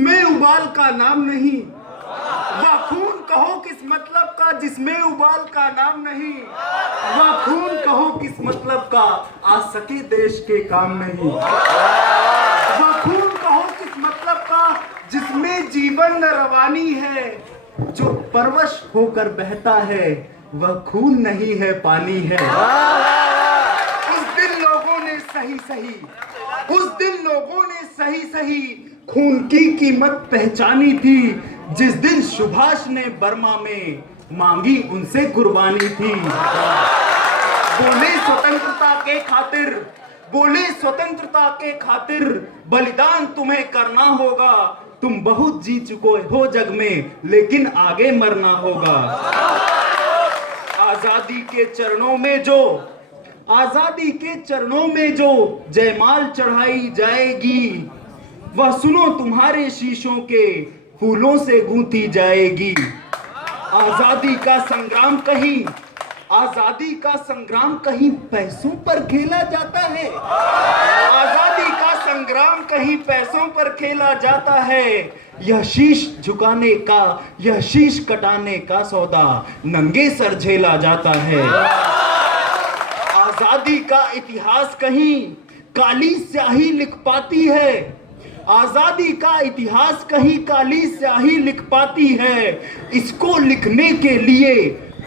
जिसमें उबाल का नाम नहीं, वह खून कहो किस मतलब का जिसमें उबाल का नाम नहीं, वह खून कहो किस मतलब का आ सके देश के काम नहीं, वह खून कहो किस मतलब का जिसमें जीवन रवानी है, जो परवश होकर बहता है वह खून नहीं है पानी है। उस दिन लोगों ने सही सही, उस दिन लोगों ने सही सही खून की कीमत पहचानी थी, जिस दिन सुभाष ने बर्मा में मांगी उनसे कुर्बानी थी। बोले स्वतंत्रता के खातिर, बोले स्वतंत्रता के खातिर बलिदान तुम्हें करना होगा, तुम बहुत जी चुके हो जग में लेकिन आगे मरना होगा। आजादी के चरणों में जो, आजादी के चरणों में जो जयमाल चढ़ाई जाएगी, वह सुनो तुम्हारे शीशों के फूलों से गूंथी जाएगी। आजादी का संग्राम कहीं, आजादी का संग्राम कहीं पैसों पर खेला जाता है, आजादी का संग्राम कहीं पैसों पर खेला जाता है। यह शीश झुकाने का, यह शीश कटाने का सौदा नंगे सर झेला जाता है। आजादी का इतिहास कहीं काली स्याही लिख पाती है, आजादी का इतिहास कहीं काली स्याही लिख पाती है, इसको लिखने के लिए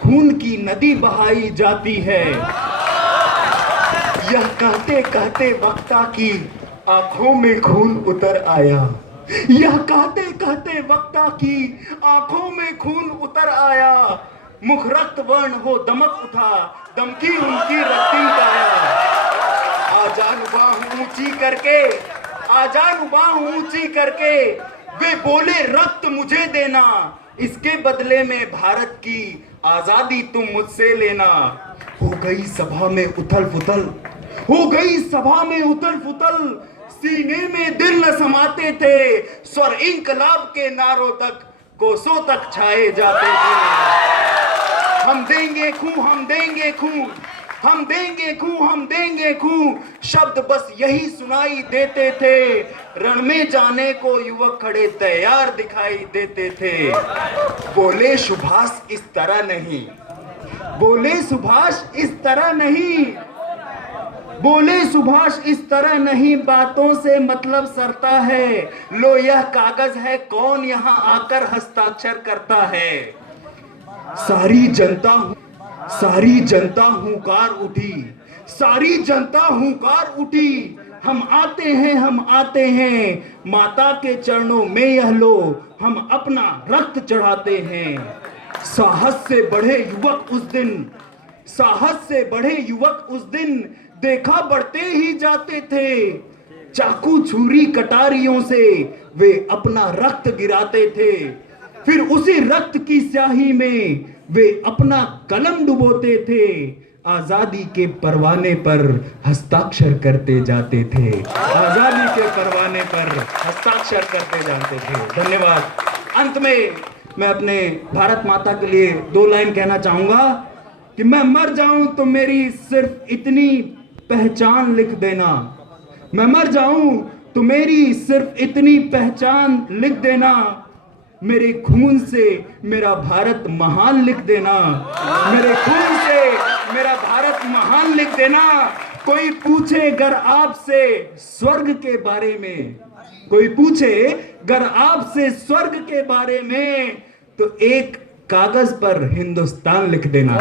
खून की नदी बहाई जाती है। यह कहते कहते वक्ता की आंखों में खून उतर आया, यह कहते कहते वक्ता की आंखों में खून उतर आया, मुख रक्त वर्ण हो दमक उठा, दमकी उनकी रक्तिम काया। आजान बाह ऊंची करके, आजान बाह ऊंची करके वे बोले रक्त मुझे देना, इसके बदले में भारत की आजादी तुम मुझसे लेना। हो गई सभा में उथल पुथल, हो गई सभा में उथल पुथल, सीने में दिल न समाते थे, स्वर इंकलाब के नारों तक कोसों तक छाए जाते थे। हम देंगे खून, हम देंगे खून, हम देंगे खून, हम देंगे खून, शब्द बस यही सुनाई देते थे, रण में जाने को युवक खड़े तैयार दिखाई देते थे। बोले सुभाष इस तरह नहीं, बोले सुभाष इस तरह नहीं, बोले सुभाष इस तरह नहीं, बातों से मतलब सरता है, लो यह कागज है कौन यहाँ आकर हस्ताक्षर करता है। सारी जनता, सारी जनता हुंकार उठी, सारी जनता हुंकार उठी, हम आते हैं, हम आते हैं, माता के चरणों में यह लो हम अपना रक्त चढ़ाते हैं। साहस से बढ़े युवक उस दिन, साहस से बढ़े युवक उस दिन देखा बढ़ते ही जाते थे, चाकू छुरी कटारियों से वे अपना रक्त गिराते थे, फिर उसी रक्त की स्याही में वे अपना कलम डुबोते थे, आजादी के परवाने पर हस्ताक्षर करते जाते थे, आजादी के परवाने पर हस्ताक्षर करते जाते थे। धन्यवाद। अंत में मैं अपने भारत माता के लिए 2 लाइन कहना चाहूंगा कि मैं मर जाऊं तो मेरी सिर्फ इतनी पहचान लिख देना, मैं मर जाऊं तो मेरी सिर्फ इतनी पहचान लिख देना, मेरे खून से मेरा भारत महान लिख देना, मेरे खून से मेरा भारत महान लिख देना। कोई पूछे अगर आपसे स्वर्ग के बारे में, कोई पूछे अगर आपसे स्वर्ग के बारे में, तो एक कागज पर हिंदुस्तान लिख देना।